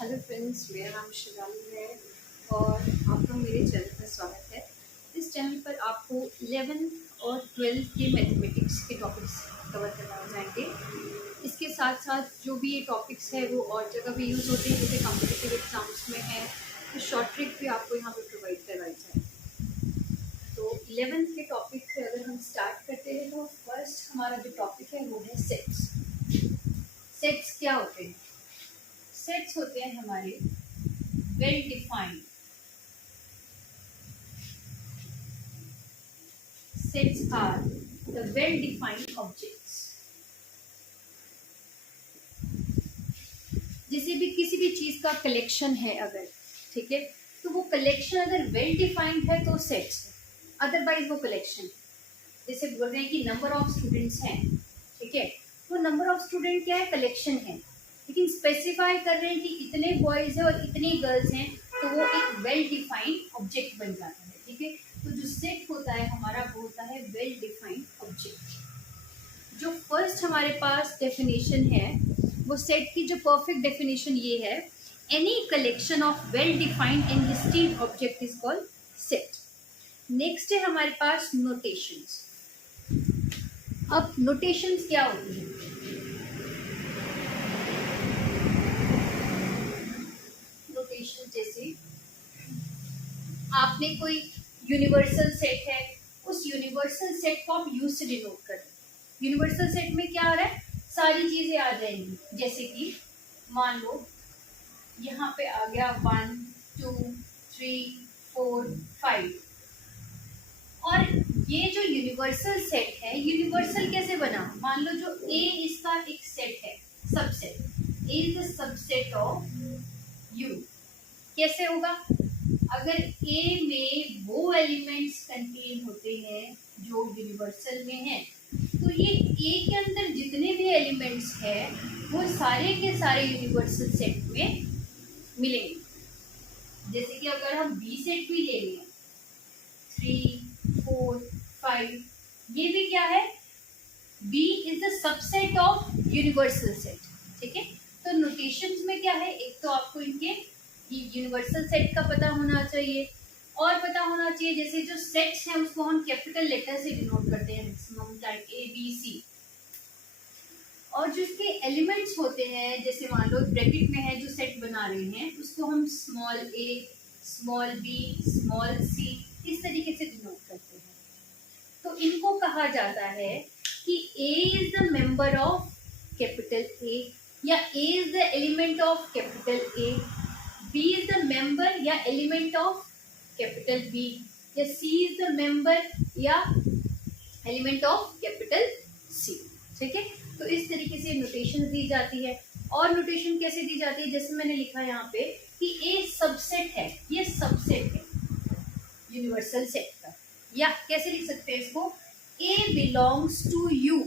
Hello friends, मेरा नाम शिवानी है और आपका मेरे चैनल पर स्वागत है। इस चैनल पर आपको 11th और 12th के मैथमेटिक्स के टॉपिक्स कवर करवाए जाएंगे। इसके साथ साथ जो भी ये टॉपिक्स है वो और जगह भी यूज़ होते हैं, जैसे कॉम्पिटिटिव एग्जाम्स में है, तो शॉर्ट ट्रिक भी आपको यहाँ पर प्रोवाइड करवाई जाए। तो 11th के टॉपिक से अगर हम स्टार्ट करते हैं तो फर्स्ट हमारा जो टॉपिक है वो है सेट्स। सेट्स क्या होते हैं? सेट्स होते हैं हमारे well defined. Sets are the well defined objects. जैसे भी किसी भी चीज का कलेक्शन है अगर, ठीक है, तो वो कलेक्शन अगर वेल डिफाइंड है तो सेट्स है, अदरवाइज वो कलेक्शन है। जैसे बोल रहे हैं कि नंबर ऑफ स्टूडेंट्स हैं, ठीक है, तो नंबर ऑफ स्टूडेंट क्या है? कलेक्शन है, लेकिन स्पेसिफाई कर रहे हैं कि इतने बॉयज है और इतनी गर्ल्स हैं, तो वो एक वेल डिफाइंड ऑब्जेक्ट बन जाता है। ठीक है, तो जो सेट होता है हमारा वो होता है वेल डिफाइंड ऑब्जेक्ट। जो फर्स्ट हमारे पास डेफिनेशन है वो सेट की जो परफेक्ट डेफिनेशन ये है, any collection of well defined and distinct object is called set. Next है हमारे पास नोटेशंस। अब नोटेशंस क्या होती है? नोटेशन जैसे आपने कोई यूनिवर्सल सेट है, उस यूनिवर्सल सेट को आप यूज से डिनोट कर रहे हैं। यूनिवर्सल सेट में क्या आ रहा है? सारी चीजें आ जाएंगी, जैसे कि मान लो यहाँ पे आ गया 1 2 3 4 5। और ये जो यूनिवर्सल सेट है, यूनिवर्सल कैसे बना? मान लो जो ए इसका एक सेट है, subset, A is the subset of you. कैसे होगा? अगर ए में वो एलिमेंट्स कंटेन होते हैं जो यूनिवर्सल में हैं, तो ये ए के अंदर जितने भी एलिमेंट्स हैं वो सारे के सारे यूनिवर्सल सेट में मिलेंगे। जैसे कि अगर हम बी सेट भी ले लें, 3 4 5, ये भी क्या है? B is the subset of universal set. ठीक है, तो नोटेशंस में क्या है, एक तो आपको इनके यूनिवर्सल सेट का पता होना चाहिए, और पता होना चाहिए जैसे जो सेट्स हैं उसको हम कैपिटल लेटर से डिनोट करते हैं, maximum like A B C. और जो इसके एलिमेंट्स होते हैं, जैसे मान लो ब्रैकेट में है जो सेट बना रहे हैं, उसको हम स्मॉल ए, स्मॉल बी, स्मॉल सी, इस तरीके से डिनोट करते हैं। तो इनको कहा जाता है कि A is the member of capital A, या A is the element of capital A, B is the member या एलिमेंट ऑफ कैपिटल बी, या सी इज द मेंबर या एलिमेंट ऑफ कैपिटल सी। ठीक है, तो इस तरीके से नोटेशन दी जाती है। और नोटेशन कैसे दी जाती है? जैसे मैंने लिखा यहाँ पे कि ए सबसेट है, ये सबसेट है यूनिवर्सल सेट का। या कैसे लिख सकते हैं इसको? A belongs to you,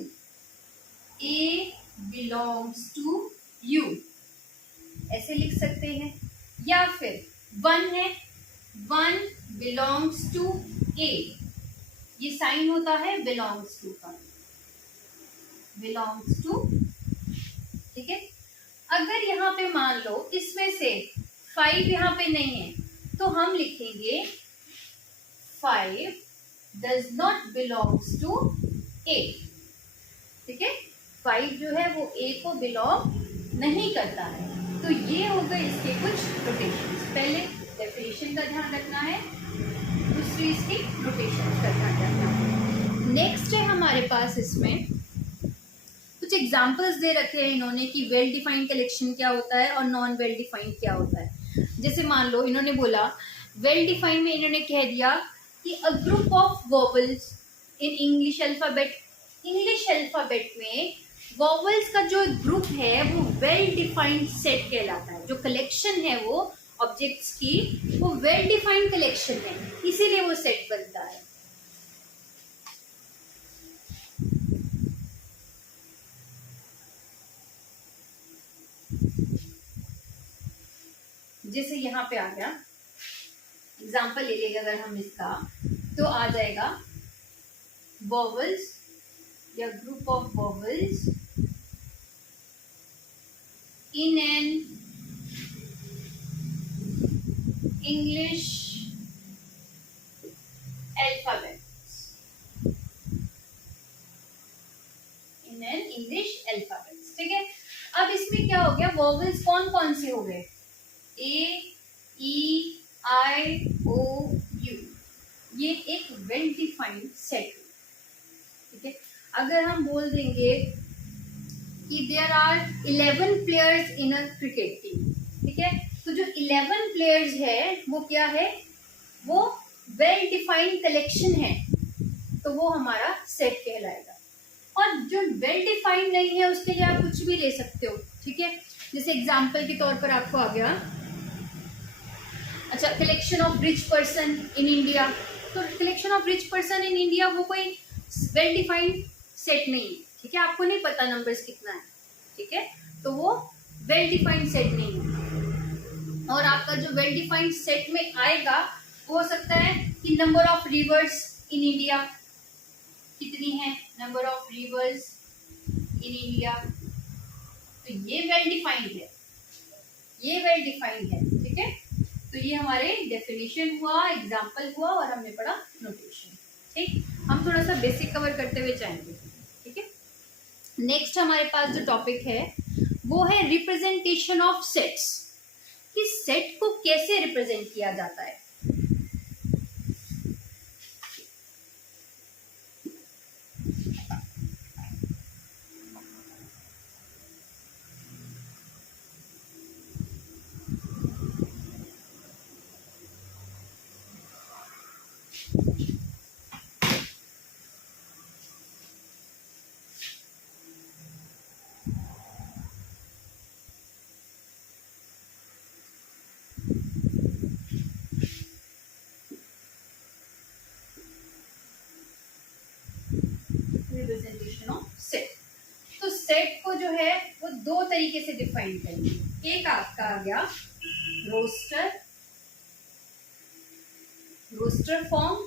A belongs to you, ऐसे लिख सकते हैं। या फिर 1 है, 1 बिलोंग्स टू ए, ये साइन होता है बिलोंग्स टू का, बिलोंग्स टू। ठीक है, अगर यहाँ पे मान लो इसमें से 5 यहाँ पे नहीं है, तो हम लिखेंगे 5 does not belongs to A। ठीक है, 5 जो है वो A को बिलोंग नहीं करता है। तो ये हो गए इसके कुछ नोटेशंस। पहले डेफिनेशन का ध्यान रखना है, दूसरी इसकी नोटेशन का ध्यान रखना है। नेक्स्ट है हमारे पास इसमें कुछ एग्जाम्पल्स दे रखे हैं इन्होंने कि वेल डिफाइंड कलेक्शन क्या होता है और नॉन वेल डिफाइंड क्या होता है। जैसे मान लो इन्होंने बोला वेल डिफाइंड में इन्होंने कह दिया कि a group of vowels in English alphabet. English alphabet में वोवेल्स का जो ग्रुप है वो वेल डिफाइंड सेट कहलाता है। जो कलेक्शन है वो ऑब्जेक्ट्स की, वो वेल डिफाइंड कलेक्शन है, इसीलिए वो सेट बनता है। जैसे यहाँ पे आ गया, एग्जाम्पल ले लेगा अगर हम इसका, तो आ जाएगा वोवेल्स या group of vowels in an English alphabet, in an English alphabet. ठीक है, अब इसमें क्या हो गया, वोवेल्स कौन कौन से हो गए, ए, ई, आई, ओ, यू, ये एक वेल डिफाइंड सेट। ठीक है, अगर हम बोल देंगे कि there are 11 players in a cricket team, ठीक है, तो जो 11 प्लेयर्स है वो क्या है, वो वेल डिफाइंड कलेक्शन है, तो वो हमारा सेट कहलाएगा। और जो वेल डिफाइंड नहीं है उसके लिए आप कुछ भी ले सकते हो। ठीक है, जैसे एग्जांपल के तौर पर आपको आ गया, अच्छा, collection of rich person in India, तो collection of rich person in India वो कोई वेल डिफाइंड सेट नहीं है। ठीक है, आपको नहीं पता नंबर्स कितना है, ठीक है, तो वो वेल डिफाइंड सेट नहीं है। और आपका जो वेल डिफाइंड सेट में आएगा वो हो सकता है कि number of reverse in India कितनी है, number of reverse in India, तो ये वेल डिफाइंड है, ये वेल डिफाइंड है। ठीक है, तो ये हमारे डेफिनेशन हुआ, एग्जाम्पल हुआ और हमने पढ़ा नोटेशन। ठीक, हम थोड़ा सा बेसिक कवर करते हुए जाएंगे। ठीक है, नेक्स्ट हमारे पास जो टॉपिक है वो है रिप्रेजेंटेशन ऑफ सेट्स, कि सेट को कैसे रिप्रेजेंट किया जाता है। रिप्रेजेंटेशन ऑफ सेट, तो सेट को जो है वो दो तरीके से डिफाइन करेंगे। एक आपका आ गया रोस्टर फॉर्म,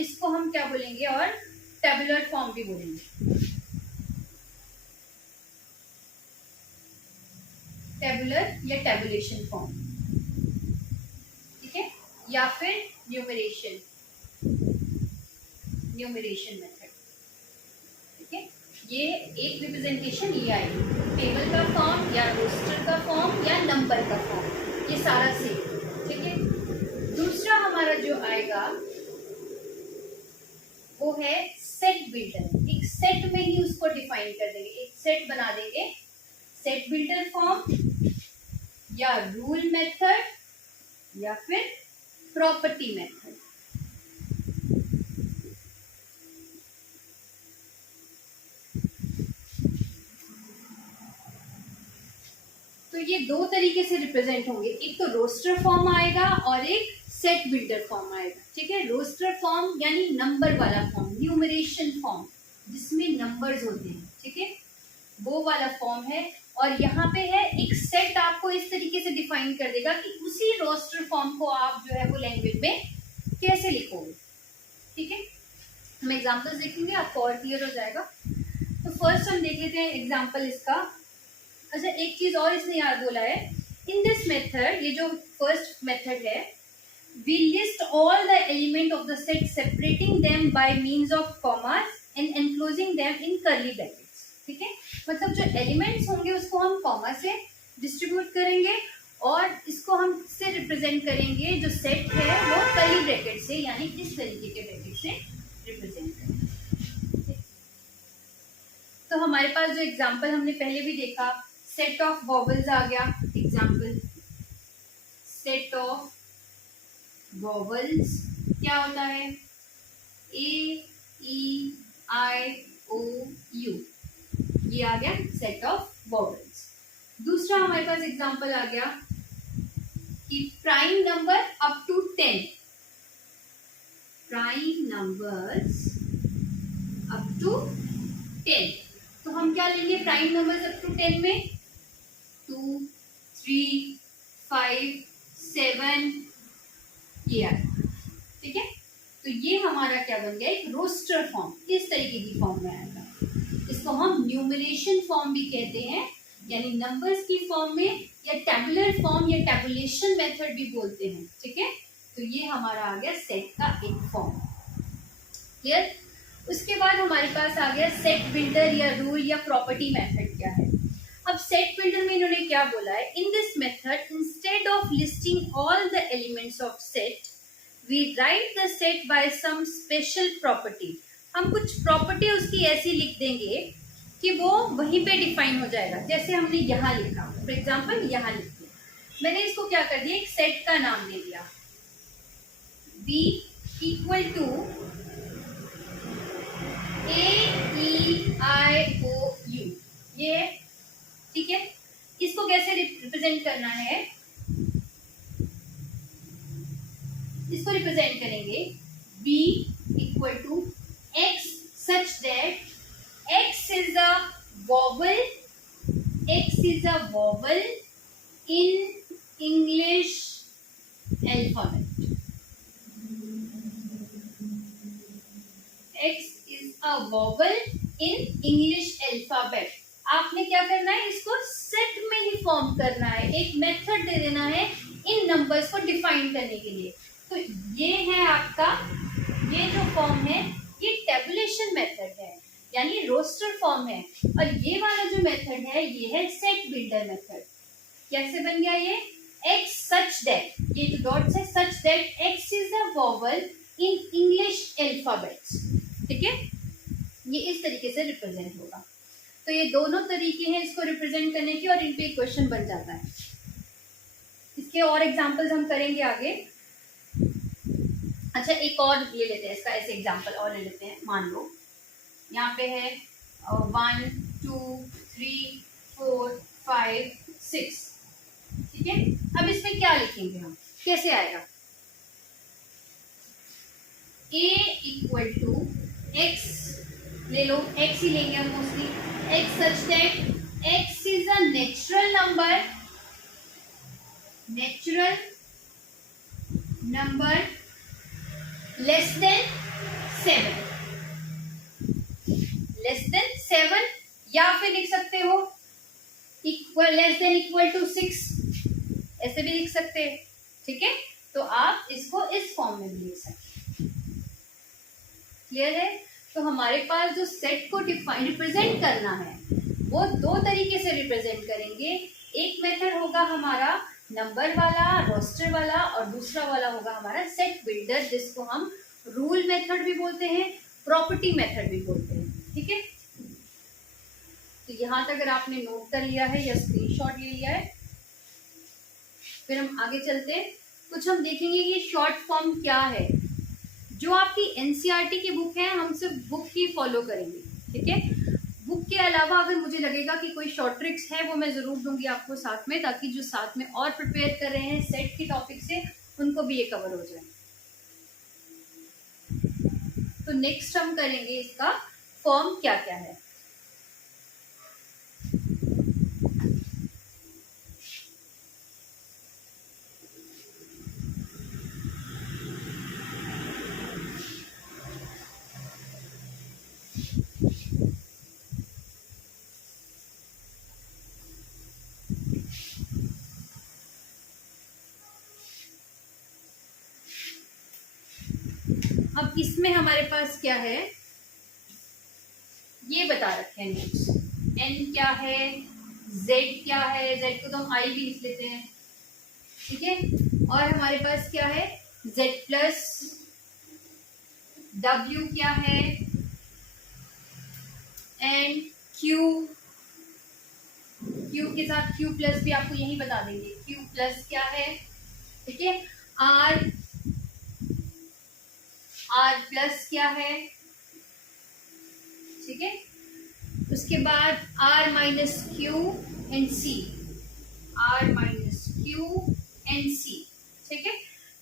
इसको हम क्या बोलेंगे, और टेबुलर फॉर्म भी बोलेंगे, टेबुलर या टेबुलेशन फॉर्म। ठीक है, या फिर न्यूमरेशन मेथड। ठीक है, ये एक रिप्रेजेंटेशन ये आएगी, टेबल का फॉर्म या रोस्टर का फॉर्म या नंबर का फॉर्म, ये सारा सेम। ठीक है, दूसरा हमारा जो आएगा वो है सेट बिल्डर, एक सेट में ही उसको डिफाइन कर देंगे, एक सेट बना देंगे, सेट बिल्डर फॉर्म या रूल मेथड या फिर प्रॉपर्टी मेथड। तो ये दो तरीके से रिप्रेजेंट होंगे, एक तो रोस्टर फॉर्म आएगा और एक सेट बिल्डर फॉर्म आएगा। ठीक है, रोस्टर फॉर्म यानी नंबर वाला फॉर्म, न्यूमरेशन फॉर्म जिसमें नंबर्स होते हैं। ठीक है, वो वाला फॉर्म है। और यहाँ पे है एक सेट, आपको इस तरीके से डिफाइन कर देगा कि उसी रोस्टर फॉर्म को आप जो है वो लैंग्वेज में कैसे लिखोगे। ठीक है, हम एग्जांपल्स देखेंगे, आपको और क्लियर हो जाएगा। तो फर्स्ट हम देख लेते हैं एग्जांपल इसका। अच्छा, एक चीज और इसने याद बोला है, इन दिस मेथड, ये जो फर्स्ट मेथड है, we list all the element of the set separating them by means of commas and enclosing them in curly brackets। ठीक है, मतलब जो एलिमेंट्स होंगे उसको हम कॉमा से डिस्ट्रीब्यूट करेंगे और इसको हम से रिप्रेजेंट करेंगे, जो सेट है वो कर्ली ब्रैकेट से, यानी इस तरीके के ब्रैकेट से रिप्रेजेंट करेंगे। तो हमारे पास जो एग्जांपल हमने पहले भी देखा, सेट ऑफ वॉवल्स आ गया एग्जांपल, सेट ऑफ वॉवल्स क्या होता है, ए, ई, आई, ओ, यू, ये आ गया सेट ऑफ वॉवल्स। दूसरा हमारे पास एग्जांपल आ गया कि prime number up to 10, prime numbers up to 10, तो हम क्या लेंगे प्राइम नंबर्स अप टू 10 में, 2, 3, 5, 7, ये आया। ठीक है, तो ये हमारा क्या बन गया, एक रोस्टर फॉर्म, इस तरीके की फॉर्म में आएगा। इसको हम न्यूमरेशन फॉर्म भी कहते हैं, यानी नंबर्स की फॉर्म में, या टेबुलर फॉर्म या टेबुलेशन मेथड भी बोलते हैं, ठीक है। तो ये हमारा आ गया सेट का एक फॉर्म। क्लियर। उसके बाद हमारे पास आ गया सेट बिल्डर या रूल या प्रॉपर्टी मेथड क्या है। अब सेट बिल्डर में इन्होंने क्या बोला है, in this method instead of listing all the elements of set we write the set by some special property. हम कुछ प्रॉपर्टी उसकी ऐसी लिख देंगे कि वो वहीं पे डिफाइन हो जाएगा। जैसे हमने यहाँ लिखा, फॉर एग्जाम्पल यहाँ लिख दिया, मैंने इसको क्या कर दिया, एक सेट का नाम दे दिया, बी इक्वल टू AEIOU, ये ठीक है। इसको कैसे रिप्रेजेंट करना है, इसको रिप्रेजेंट करेंगे B equal to X such that X is a vowel, X is a vowel in English alphabet. X is a vowel in English alphabet. आपने क्या करना है, इसको सेट में ही फॉर्म करना है, एक मेथड दे देना है इन नंबर्स को डिफाइन करने के लिए। तो ये है आपका, ये जो फॉर्म है ये टेबुलेशन मेथड है, यानी रोस्टर फॉर्म है। और ये वाला जो मेथड है ये है सेट बिल्डर मेथड। कैसे बन गया ये, X such that, ये जो डॉट्स है, such that X is a vowel in English alphabet, ठीक है। ये इस तरीके से रिप्रेजेंट होगा। तो ये दोनों तरीके हैं इसको रिप्रेजेंट करने के, और इन पे क्वेश्चन बन जाता है। इसके और एग्जांपल्स हम करेंगे आगे। अच्छा, एक और ले लेते हैं, इसका ऐसे एग्जांपल और ले लेते हैं। मान लो यहाँ पे है 1 2 3 4 5 6, ठीक है। अब इसमें क्या लिखेंगे हम, कैसे आएगा, A इक्वल टू X ले लो, X ही लेंगे हम mostly, X such that X is a natural number less than 7, या फिर लिख सकते हो equal less than equal to 6, ऐसे भी लिख सकते हैं, ठीक है। तो आप इसको इस फॉर्म में भी लिख सकते हैं। क्लियर है। तो हमारे पास जो सेट को डिफाइन रिप्रेजेंट करना है वो दो तरीके से रिप्रेजेंट करेंगे। एक मेथड होगा हमारा नंबर वाला, रोस्टर वाला, और दूसरा वाला होगा हमारा सेट बिल्डर, जिसको हम रूल मेथड भी बोलते हैं, प्रॉपर्टी मेथड भी बोलते हैं, ठीक है। तो यहाँ तक अगर आपने नोट कर लिया है या स्क्रीनशॉट ले लिया है, फिर हम आगे चलते हैं। कुछ हम देखेंगे कि शॉर्ट फॉर्म क्या है। जो आपकी एनसीईआरटी की बुक है, हम सिर्फ बुक ही फॉलो करेंगे, ठीक है। बुक के अलावा अगर मुझे लगेगा कि कोई शॉर्ट ट्रिक्स है वो मैं ज़रूर दूंगी आपको साथ में, ताकि जो साथ में और प्रिपेयर कर रहे हैं सेट के टॉपिक से, उनको भी ये कवर हो जाए। तो नेक्स्ट हम करेंगे इसका फॉर्म क्या क्या है। अब इसमें हमारे पास क्या है, ये बता रखे हैं नोट्स। n क्या है, z क्या है, z को तो हम i भी लिख लेते हैं, ठीक है। और हमारे पास क्या है, z प्लस, w क्या है, एंड q के साथ q प्लस भी आपको यही बता देंगे, q प्लस क्या है, ठीक है। r प्लस क्या है, ठीक है। उसके बाद r minus Q and c, ठीक है।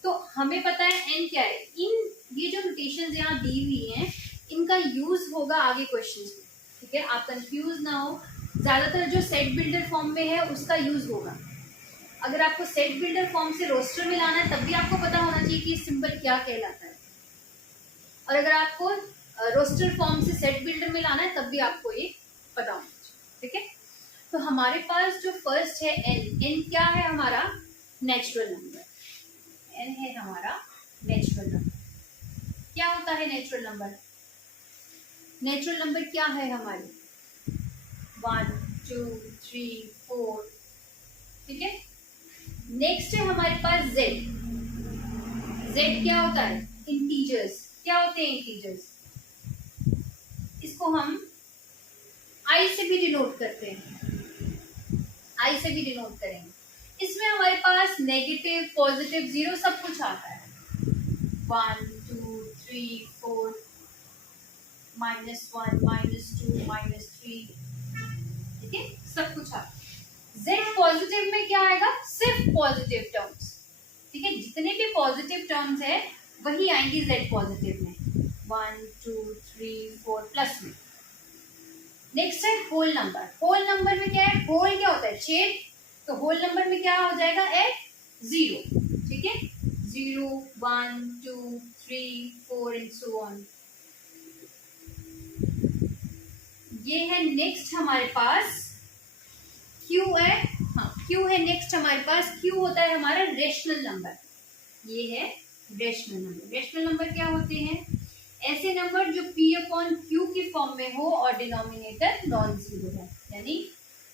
तो हमें पता है n क्या है। इन ये जो नोटेशंस यहाँ दी हुई हैं, इनका यूज होगा आगे क्वेश्चन में, ठीक है। आप कंफ्यूज ना हो, ज्यादातर जो सेट बिल्डर फॉर्म में है उसका यूज होगा। अगर आपको सेट बिल्डर फॉर्म से रोस्टर में लाना है, तब भी आपको पता होना चाहिए कि सिंबल क्या कहलाता है। और अगर आपको रोस्टर फॉर्म से सेट बिल्डर में लाना है, तब भी आपको ये पता होना चाहिए, ठीक है। तो हमारे पास जो फर्स्ट है एन क्या है हमारा नेचुरल नंबर, एन है हमारा नेचुरल नंबर। क्या होता है नेचुरल नंबर? नेचुरल नंबर क्या है हमारे 1 2 3 4, ठीक है। नेक्स्ट है हमारे पास जेड। जेड क्या होता है? इंटीजर्स। क्या होते हैं इंटीजर्स? इसको हम आई से भी डिनोट करते हैं, आई से भी डिनोट करेंगे। इसमें हमारे पास नेगेटिव पॉजिटिव जीरो सब कुछ आता है, 1 2 3 4 -1 -2 -3, ठीक है, सब कुछ आता है। जेड पॉजिटिव में क्या आएगा? सिर्फ पॉजिटिव टर्म्स, ठीक है, जितने भी पॉजिटिव टर्म्स है वही आएंगी जेड पॉजिटिव में, 1 2 3 4 प्लस में। नेक्स्ट है होल नंबर। होल नंबर में क्या है? होल क्या होता है? छेद। तो होल नंबर में क्या हो जाएगा? एट 0, ठीक है, 0 1 2 3 4 एंड सो ऑन। ये है नेक्स्ट हमारे पास क्यू है, हाँ क्यू है नेक्स्ट हमारे पास। क्यू होता है हमारा रेशनल नंबर, ये है रेशनल नंबर। रेशनल नंबर क्या होते हैं? ऐसे नंबर जो p अपॉन क्यू की फॉर्म में हो और डिनोमिनेटर नॉन जीरो है, यानी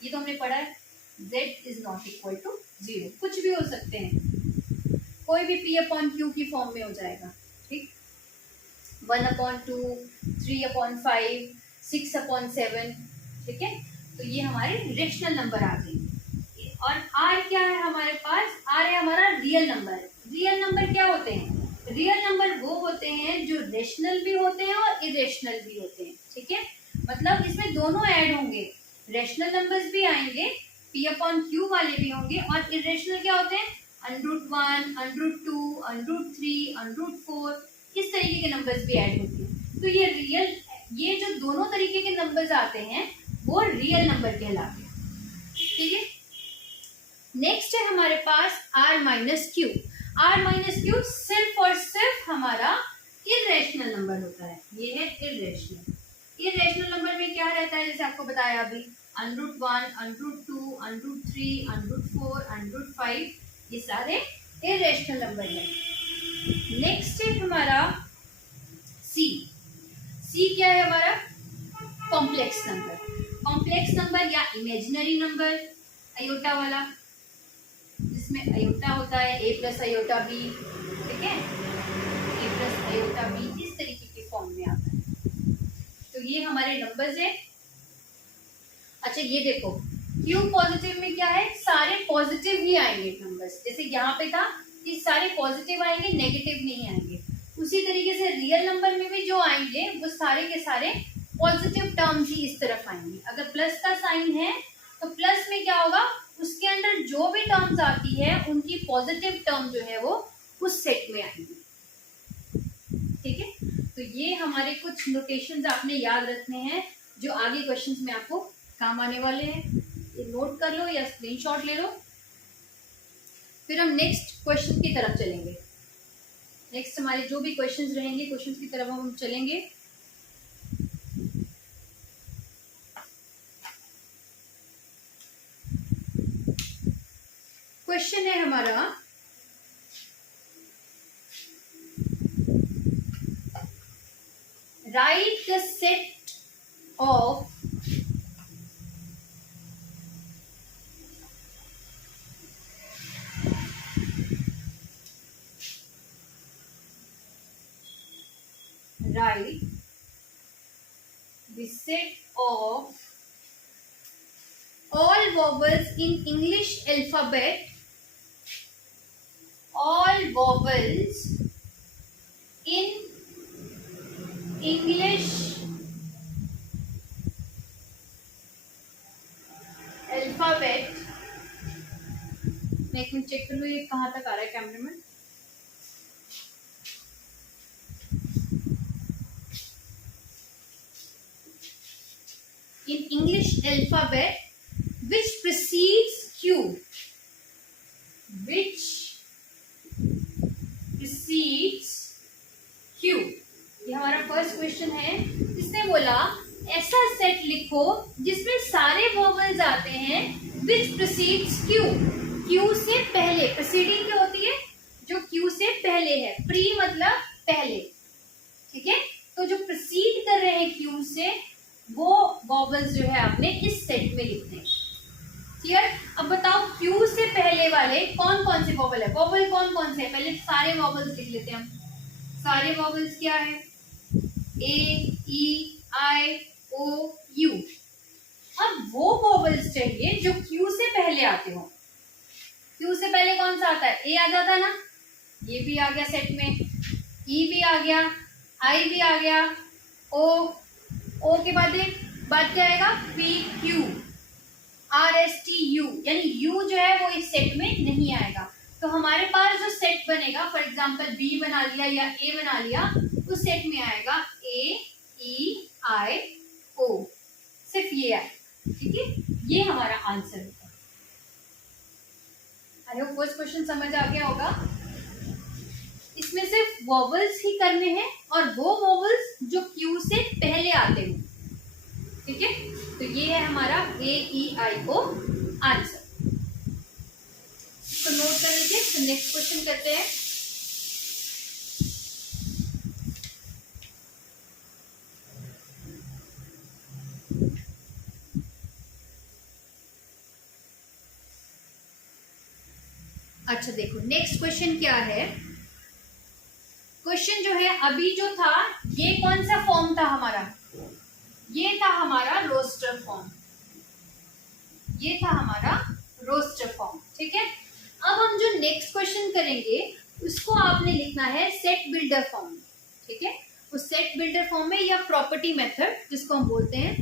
ये तो हमने पढ़ा है z is not equal to 0, कुछ भी हो सकते हैं, कोई भी p अपॉन क्यू की फॉर्म में हो जाएगा, ठीक, 1 अपॉन 2 3 अपॉन 5 6 अपॉन 7, ठीक है। तो ये हमारे रेशनल नंबर आ गए। और r क्या है हमारे पास? r है हमारा रियल नंबर। रियल नंबर क्या होते हैं? रियल नंबर वो होते हैं जो रेशनल भी होते हैं और इरेशनल भी होते हैं, ठीक है, मतलब इसमें दोनों ऐड होंगे, रेशनल नंबर्स भी आएंगे, p अपॉन क्यू वाले भी होंगे, और इरेशनल क्या होते हैं? √1 √2 √3 √4, इस तरीके के नंबर्स भी ऐड होते हैं। तो ये रियल, ये जो दोनों तरीके के नंबर्स आते हैं वो रियल नंबर कहलाते हैं, ठीक है। नेक्स्ट है हमारे पास r minus Q. r minus Q सिर्फ और सिर्फ हमारा इरेशनल नंबर होता है, ये है इरेशनल। इरेशनल नंबर में क्या रहता है? जैसे आपको बताया अभी, √1 √2 √3 √4 √5, ये सारे इरेशनल नंबर है। नेक्स्ट है हमारा c। c क्या है हमारा? Complex number. कॉम्प्लेक्स नंबर या इमेजिनरी नंबर, अयोटा वाला, जिसमें अयोटा होता है a प्लस अयोटा b, ठीक है, a प्लस अयोटा b, इस तरीके के फॉर्म में आता है। तो ये हमारे नंबर्स है। अच्छा ये देखो, क्यू पॉजिटिव में क्या है? सारे पॉजिटिव ही आएंगे नंबर्स, जैसे यहाँ पे था कि सारे पॉजिटिव आएंगे, नेगेटिव नहीं आएंगे। उसी तरीके से रियल नंबर में भी जो आएंगे वो सारे के सारे पॉजिटिव टर्म्स ही इस तरफ आएंगे। अगर प्लस का साइन है तो प्लस में क्या होगा? उसके अंदर जो भी टर्म्स आती है उनकी पॉजिटिव टर्म जो है वो उस सेट में आएंगी, ठीक है। तो ये हमारे कुछ नोटेशंस आपने याद रखने हैं जो आगे क्वेश्चंस में आपको काम आने वाले हैं। ये नोट कर लो या स्क्रीनशॉट ले लो। फिर हम नेक्स्ट क्वेश्चन की तरफ चलेंगे। नेक्स्ट हमारे जो भी क्वेश्चंस रहेंगे, क्वेश्चंस की तरफ हम चलेंगे। क्वेश्चन है हमारा, right the set of write the set of all vowels in English alphabet, all vowels in English alphabet। मैं एक मिनट चेक कर लूँ ये कहाँ तक आ रहा है कैमरे में। In English alphabet which precedes Q, which precedes Q। ये हमारा फर्स्ट क्वेश्चन है। इसने बोला ऐसा सेट लिखो जिसमें सारे वोवल्स आते हैं विच प्रीसीड्स क्यू, क्यू से पहले। प्रीसीडिंग क्या होती है? जो क्यू से पहले है, प्री मतलब पहले, ठीक है। तो जो प्रीसीड कर रहे हैं क्यू से वो वोवल्स जो है आपने इस सेट में लिखने। क्लियर? अब बताओ क्यू से पहले वाले कौन कौन से वोवल है? वोवल कौन कौन से है? पहले सारे वोवल्स लिख लेते हैं हम। सारे वोवल्स क्या है? ए, ई, आई, ओ, यू। अब वो वोवल्स चाहिए जो क्यू से पहले आते हो। क्यू से पहले कौन सा आता है? ए आ जाता है ना, ये भी आ गया सेट में, ई भी आ गया, आई भी आ गया, ओ के बाद क्या आएगा? P, Q, R, S, T, U, यानी यू जो है वो इस सेट में नहीं आएगा। तो हमारे पास जो सेट बनेगा, फॉर एग्जांपल बी बना लिया या ए बना लिया, उस सेट में आएगा ए, ई, आई, ओ, सिर्फ ये आए, ठीक है। ये हमारा आंसर होगा। आई होप फर्स्ट क्वेश्चन समझ आ गया होगा। इसमें सिर्फ वोवल्स ही करने हैं और वो वोवल्स जो क्यू से पहले आते हो, ठीक है। तो ये है हमारा ए, ई, आई, ओ आंसर। तो नोट कर लीजिए। तो नेक्स्ट क्वेश्चन करते हैं। अच्छा देखो नेक्स्ट क्वेश्चन क्या है। क्वेश्चन जो है अभी जो था ये कौन सा फॉर्म था हमारा? ये था हमारा रोस्टर फॉर्म, ये था हमारा रोस्टर फॉर्म, ठीक है। अब हम जो नेक्स्ट क्वेश्चन करेंगे उसको आपने लिखना है सेट बिल्डर फॉर्म में, ठीक है। उस सेट बिल्डर फॉर्म में या प्रॉपर्टी मेथड जिसको हम बोलते हैं।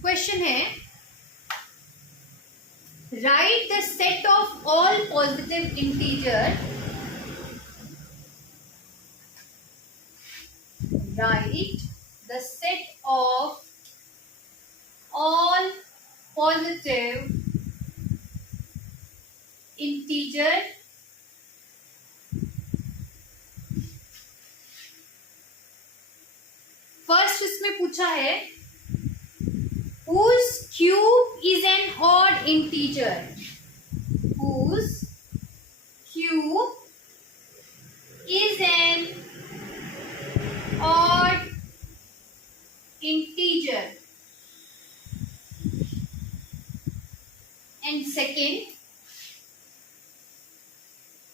क्वेश्चन है right the set of all positive integer, write the set of all positive integer first इसमें पूछा है whose cube is an odd integer, whose cube is an odd integer, and second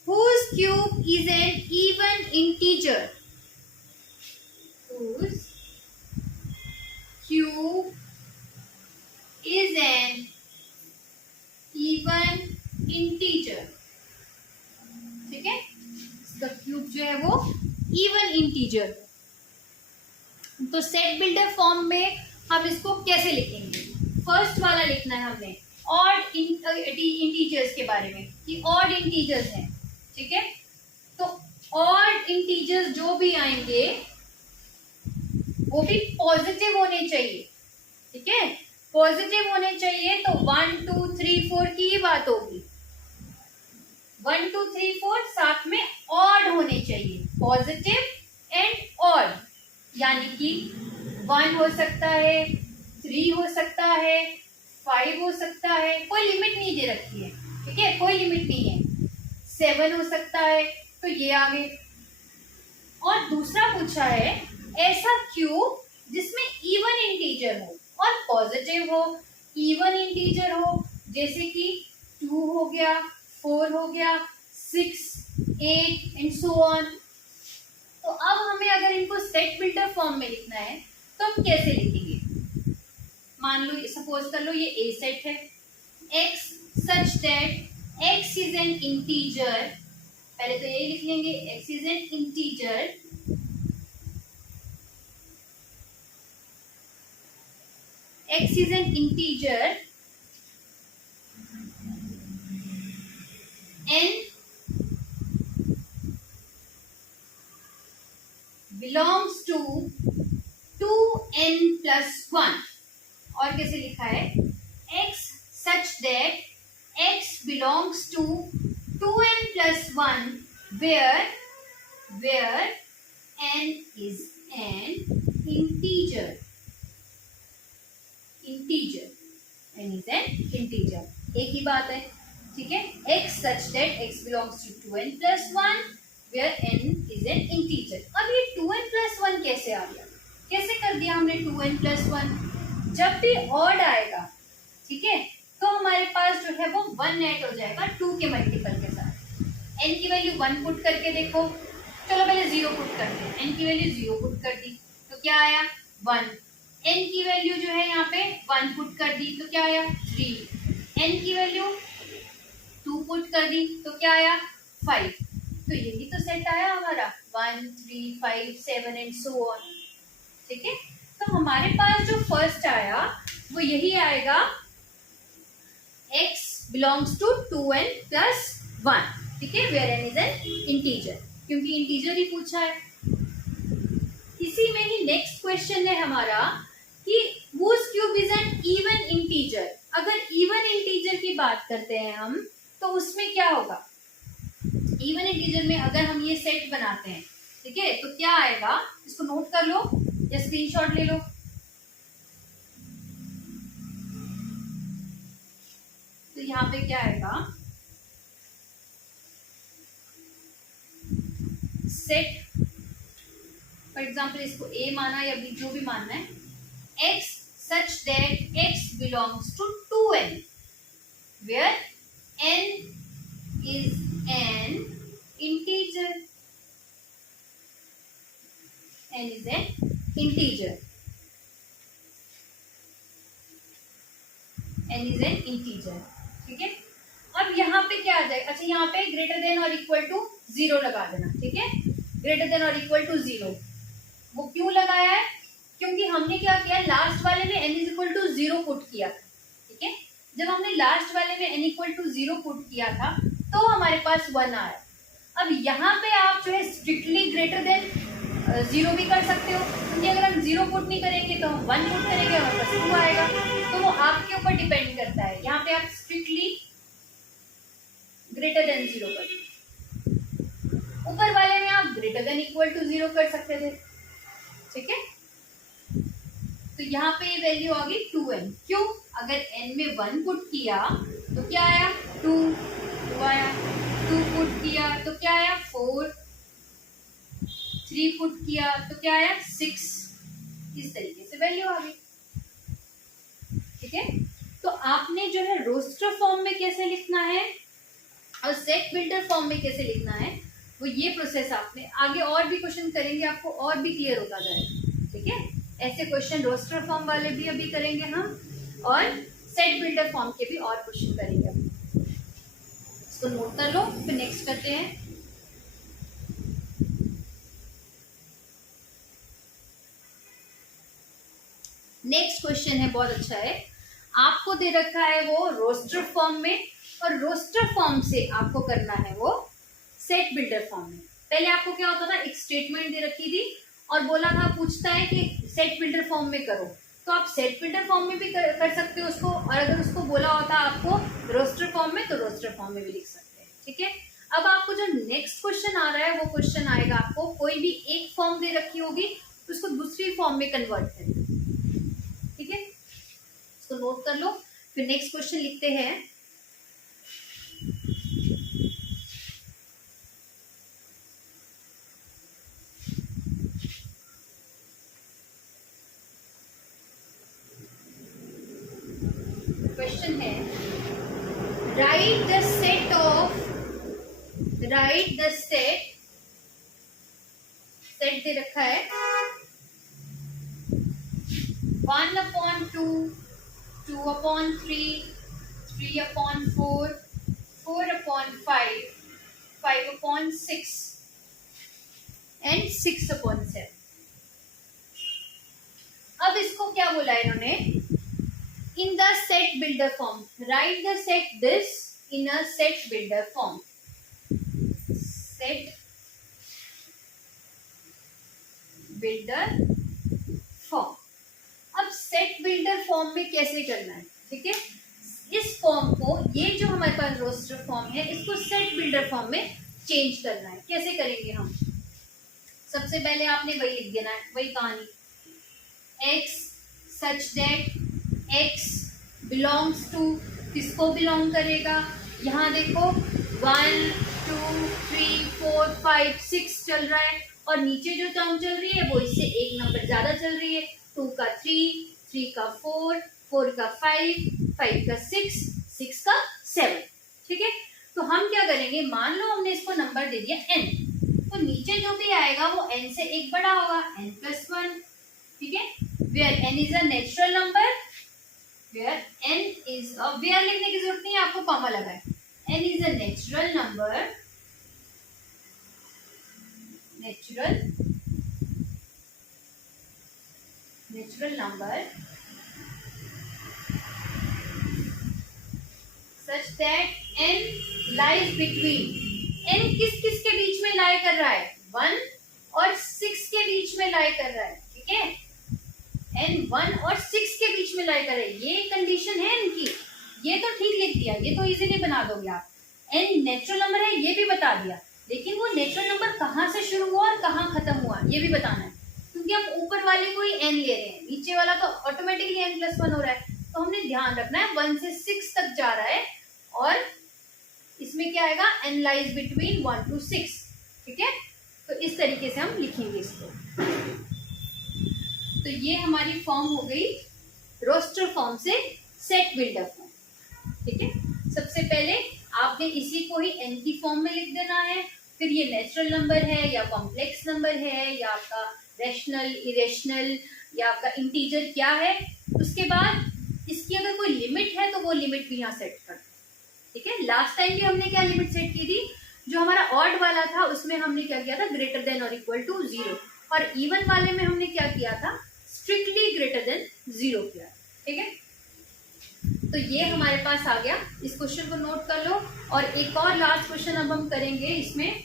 whose cube is an even integer, whose cube is an even integer, ठीक है। इसका cube जो है वो even integer. तो सेट बिल्डर फॉर्म में हम इसको कैसे लिखेंगे? फर्स्ट वाला लिखना है हमने ऑड इंटीजर्स के बारे में कि ऑड इंटीजर्स हैं, ठीक है। तो ऑड इंटीजर्स जो भी आएंगे वो भी पॉजिटिव होने चाहिए, ठीक है। पॉजिटिव होने चाहिए तो 1 2 3 4 की ही बात होगी। 1 2 3 4 साथ में ऑड होने चाहिए, पॉजिटिव एंड ऑड, यानी कि 1 हो सकता है, 3 हो सकता है, 5 हो सकता है, कोई लिमिट नहीं दे रखी है, ठीक है, कोई लिमिट नहीं है। 7 हो सकता है, तो ये आगे। और दूसरा पूछा है ऐसा क्यूब जिसमें इवन इंटीजर हो और पॉजिटिव हो, इवन इंटीजर हो, जैसे कि 2 हो गया, 4 हो गया, 6, 8 एंड सो ऑन। तो अब हमें अगर इनको सेट बिल्डर फॉर्म में लिखना है तो हम कैसे लिखेंगे? मान लो सपोज कर लो ये ए सेट है, x such that x is an integer. पहले तो ये लिख लेंगे x is an integer, x is an integer n belongs to 2n plus 1। और कैसे लिखा है? x such that x belongs to 2n plus 1 where n is an integer. Integer. n is an integer. एक ही बात है, ठीक है. x such that x belongs to 2n plus 1 where n is an integer. अब ये 2n plus 1 कैसे आ गया? कैसे कर दिया हमने 2n plus 1? जब भी ऑड आएगा, ठीक है, तो हमारे पास जो है वो 1 ऐड हो जाएगा 2 के मल्टीपल के साथ. n की वैल्यू 1 पुट करके देखो. चलो पहले 0 पुट करते हैं. n की वैल्यू 0 पुट कर दी तो क्या आया 1. n की वैल्यू जो है यहाँ पे 1 पुट कर दी तो क्या आया 3. n की वैल्यू 2 पुट कर दी तो क्या आया 5. तो यही तो सेट आया हमारा 1 3 5 7 एंड सो ऑन. ठीक है, तो हमारे पास जो फर्स्ट आया वो यही आएगा x belongs to 2n plus 1. ठीक है, where n is an integer, क्योंकि इंटीजर ही पूछा है. इसी में ही नेक्स्ट क्वेश्चन है हमारा कि whose cube is an even integer. अगर इवन इंटीजर की बात करते हैं हम तो उसमें क्या होगा? इवन इंटीजर में अगर हम ये सेट बनाते हैं, ठीक है, तो क्या आएगा? इसको नोट कर लो या स्क्रीनशॉट ले लो. तो यहाँ पे क्या आएगा? सेट, फॉर एग्जाम्पल इसको a माना या b, जो भी मानना है, x such that x belongs to 2n where n is an integer. n is an integer. n is an integer. ठीक है, अब यहाँ पे क्या आ जाएगा? अच्छा, यहाँ पे ग्रेटर देन और इक्वल टू 0 लगा देना. ठीक है, ग्रेटर देन और इक्वल टू 0. वो क्यों लगाया है? क्योंकि हमने क्या किया, लास्ट वाले में n is equal to 0 put किया था. ठीक है, जब हमने लास्ट वाले में n इक्वल टू 0 पुट किया था तो हमारे पास 1 आया. अब यहाँ पे आप जो है स्ट्रिक्टली ग्रेटर देन 0 भी कर सकते हो, क्योंकि अगर हम 0 पुट नहीं करेंगे तो हम 1 पुट करेंगे और बस 2 आएगा. तो वो आपके ऊपर डिपेंड करता है. यहाँ पे आप स्ट्रिक्टली ग्रेटर देन 0 कर दो. ऊपर वाले में आप ग्रेटर देन इक्वल टू 0 कर सकते थे. ठीक है, तो यहाँ पे ये वैल्यू आ गई 2n. क्यों? अगर n में 1 पुट किया तो क्या आया 2 आया. 2 पुट किया तो क्या आया 4. 3 पुट किया तो क्या आया 6. इस तरीके से वैल्यू आ गई. ठीक है, तो आपने जो है रोस्टर फॉर्म में कैसे लिखना है और सेट बिल्डर फॉर्म में कैसे लिखना है, वो ये प्रोसेस आपने आगे और भी क्वेश्चन करेंगे, आपको और भी क्लियर होता जाएगा. ठीक है, ऐसे क्वेश्चन रोस्टर फॉर्म वाले भी अभी करेंगे हम, और सेट बिल्डर फॉर्म के भी और क्वेश्चन करेंगे. इसको नोट कर लो, फिर नेक्स्ट करते हैं. नेक्स्ट क्वेश्चन है, बहुत अच्छा है. आपको दे रखा है वो रोस्टर फॉर्म में, और रोस्टर फॉर्म से आपको करना है वो सेट बिल्डर फॉर्म में. पहले आपको क्या होता था, एक स्टेटमेंट दे रखी थी और बोला था, पूछता है कि सेट बिल्डर फॉर्म में करो, तो आप सेट बिल्डर फॉर्म में भी कर सकते हो उसको, और अगर उसको बोला होता आपको रोस्टर फॉर्म में तो रोस्टर फॉर्म में भी लिख सकते हैं. ठीक है, अब आपको जो नेक्स्ट क्वेश्चन आ रहा है वो क्वेश्चन आएगा, आपको कोई भी एक फॉर्म दे रखी होगी तो उसको दूसरी फॉर्म में कन्वर्ट करें. ठीक है, इसको नोट कर लो, फिर नेक्स्ट क्वेश्चन लिखते हैं. क्वेश्चन है, राइट द सेट दे रखा है 1/2, 2/3, 3/4, 4/5, 5/6 एंड 6/7. अब इसको क्या बोला है इन्होंने, in the set builder form. Write the set this in a set builder form. Set builder form. अब set builder form में कैसे करना है? ठीक है, इस फॉर्म को, ये जो हमारे पास रोस्टर फॉर्म है, इसको सेट बिल्डर फॉर्म में चेंज करना है. कैसे करेंगे हम? सबसे पहले आपने वही लिख देना है, वही कहानी, x such that x belongs to, किसको बिलोंग करेगा, यहाँ देखो 1 2 3 4 5 6 चल रहा है और नीचे जो टर्म चल रही है वो इससे एक नंबर ज्यादा चल रही है, 2 का 3, 3 का 4, 4 का 5, 5 का 6, 6 का 7। ठीक है, तो हम क्या करेंगे, मान लो हमने इसको नंबर दे दिया n, तो नीचे जो भी आएगा वो n से एक बड़ा होगा, n+1। ठीक है, where n is a natural number, where n is a, where लिखने की जरूरत नहीं है, आपको कॉमा लगा है, n is a natural number, natural number such that n lies between, n किस किस के बीच में लाई कर रहा है, 1 और 6 के बीच में लाई कर रहा है। ठीक है, n 1 और 6 के बीच में लाई कर रहा है, ये कंडीशन है इनकी, ये तो ठीक लिख दिया, ये तो इजीली बना दोगे आप। n नेचुरल नंबर है ये भी बता दिया, लेकिन वो नेचुरल नंबर कहाँ से शुरू हुआ और कहाँ खत्म हुआ ये भी बताना है, क्योंकि हम ऊपर वाले को ही n ले रहे हैं, नीचे वाला तो ऑटोमेटिकली n+1 हो रहा है, तो हमने ध्यान रखना है 1 से 6 तक जा रहा है और इसमें क्या आएगा, n लाइज बिटवीन 1 to 6। ठीक है, तो इस तरीके से हम लिखेंगे इसको। तो ये हमारी फॉर्म हो गई रोस्टर फॉर्म से सेट बिल्डर फॉर्म। ठीक है, सबसे पहले आपने इसी को ही n की फॉर्म में लिख देना है, फिर ये नेचुरल नंबर है या कॉम्प्लेक्स नंबर है या आपका रैशनल, इरेशनल या आपका इंटीजर क्या है, उसके बाद इसकी अगर कोई लिमिट है तो वो लिमिट भी यहाँ सेट कर। ठीक है, लास्ट टाइम भी हमने क्या लिमिट सेट की थी, जो हमारा ऑड वाला था उसमें हमने क्या किया था, ग्रेटर देन और इक्वल टू 0, और इवन वाले में हमने क्या किया था, स्ट्रिक्टली ग्रेटर देन 0 किया। ठीक है, तो ये हमारे पास आ गया, इस क्वेश्चन को नोट कर लो। और एक और लास्ट क्वेश्चन अब हम करेंगे, इसमें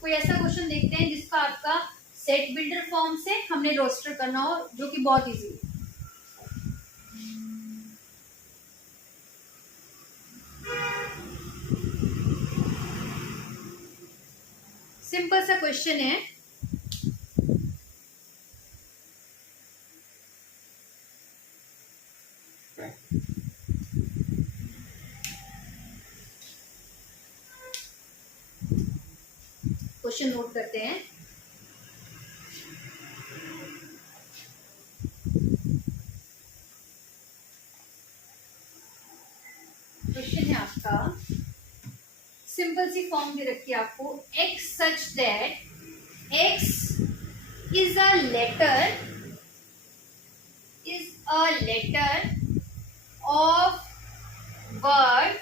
कोई ऐसा क्वेश्चन देखते हैं जिसका आपका सेट बिल्डर फॉर्म से हमने रोस्टर करना हो, जो कि बहुत इजी है। सिंपल सा क्वेश्चन है, क्वेश्चन नोट करते हैं। क्वेश्चन है आपका, सिंपल सी फॉर्म दे रखी है आपको, x such that x is a letter of word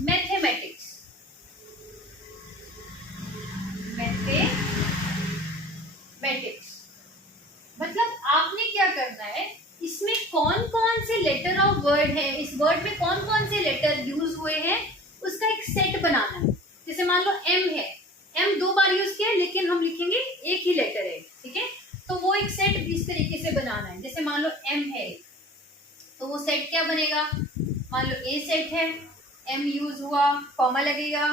mathematics. मतलब आपने क्या करना है, इसमें कौन कौन से लेटर ऑफ वर्ड है, इस वर्ड में कौन कौन से लेटर यूज हुए हैं उसका एक सेट बनाना है। जैसे मान लो m है, m 2 बार यूज किया लेकिन हम लिखेंगे एक ही लेटर है। ठीक है, तो वो एक सेट इस तरीके से बनाना है। जैसे मान लो m है, तो वो सेट क्या बनेगा, मान लो a सेट है, m यूज हुआ, कॉमा लगेगा,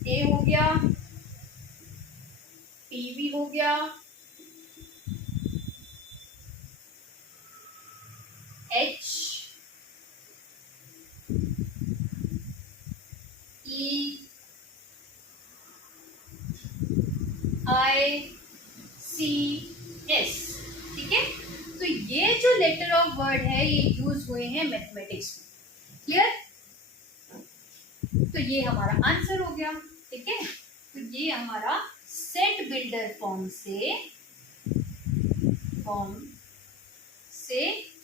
a हो गया, p भी हो गया, H E I C S। ठीक है, तो ये जो लेटर ऑफ वर्ड है ये यूज हुए हैं मैथमेटिक्स में। क्लियर, तो ये हमारा आंसर हो गया। ठीक है, तो ये हमारा सेट बिल्डर फॉर्म से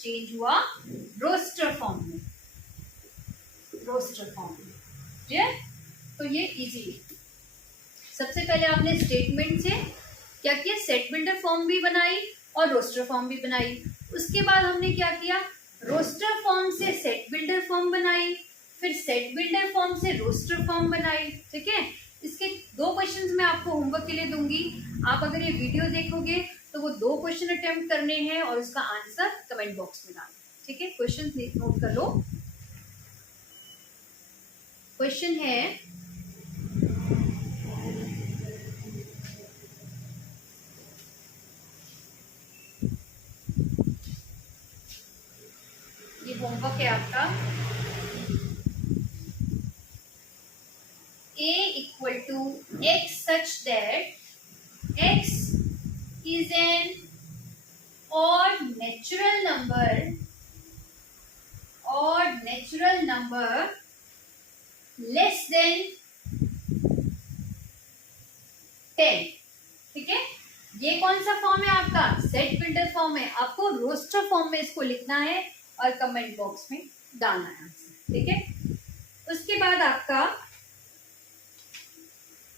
चेंज हुआ रोस्टर फॉर्म में। क्लियर, तो ये इजी है। सबसे पहले आपने स्टेटमेंट से क्या किया, सेट बिल्डर फॉर्म भी बनाई और रोस्टर फॉर्म भी बनाई। उसके बाद हमने क्या किया, रोस्टर फॉर्म से सेट बिल्डर फॉर्म बनाई, फिर सेट बिल्डर फॉर्म से रोस्टर फॉर्म बनाई। ठीक है, इसके 2 क्वेश्चंस मैं आपको होमवर्क के लिए दूंगी, आप अगर ये वीडियो देखोगे तो वो 2 क्वेश्चन अटेम्प्ट करने हैं और उसका आंसर कमेंट बॉक्स में डालना। ठीक है, क्वेश्चन नोट कर लो। क्वेश्चन है ये होमवर्क है आपका। A equal to x such that x is an odd natural number less than 10। ठीक है, ये कौन सा फॉर्म है आपका? सेट बिल्डर फॉर्म है। आपको रोस्टर फॉर्म में इसको लिखना है और कमेंट बॉक्स में डालना है आंसर। ठीक है, उसके बाद आपका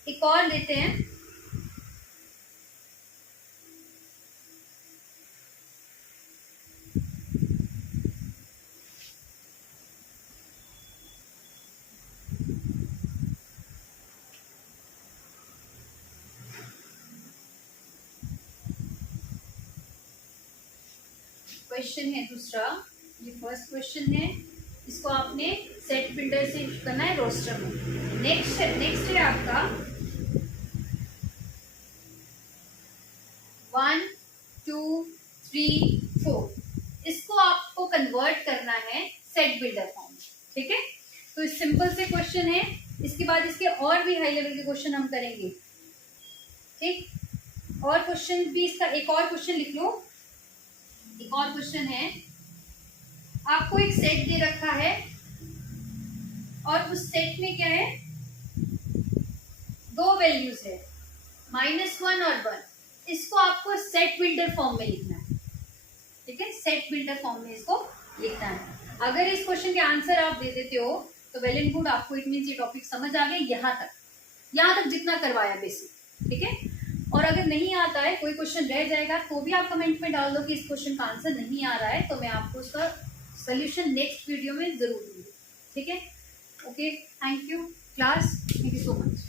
एक और लेते हैं। क्वेश्चन है दूसरा, ये फर्स्ट क्वेश्चन है, इसको आपने सेट बिल्डर से करना है रोस्टर में। नेक्स्ट है आपका 1 2 3 4, इसको आपको कन्वर्ट करना है सेट बिल्डर फॉर्म। ठीक है, तो सिंपल से क्वेश्चन है। इसके बाद इसके और भी हाई लेवल के क्वेश्चन हम करेंगे। ठीक, और क्वेश्चन भी इसका एक और क्वेश्चन लिख लो। एक और क्वेश्चन है, आपको एक सेट दे रखा है और उस सेट में क्या है, दो वैल्यूज है -1 और 1। इसको आपको सेट बिल्डर फॉर्म में लिखना है। ठीक है, सेट बिल्डर फॉर्म में इसको लिखना है। अगर इस क्वेश्चन के आंसर आप दे देते हो तो वेल एंड गुड, आपको इट मीन्स ये टॉपिक समझ आ गया यहाँ तक जितना करवाया बेसिक। ठीक है, और अगर नहीं आता है, कोई क्वेश्चन रह जाएगा, तो भी आप कमेंट में डाल दो कि इस क्वेश्चन का आंसर नहीं आ रहा है, तो मैं आपको उसका सोल्यूशन नेक्स्ट वीडियो में जरूर दूंगी। ठीक है, okay, thank you class, thank you so much.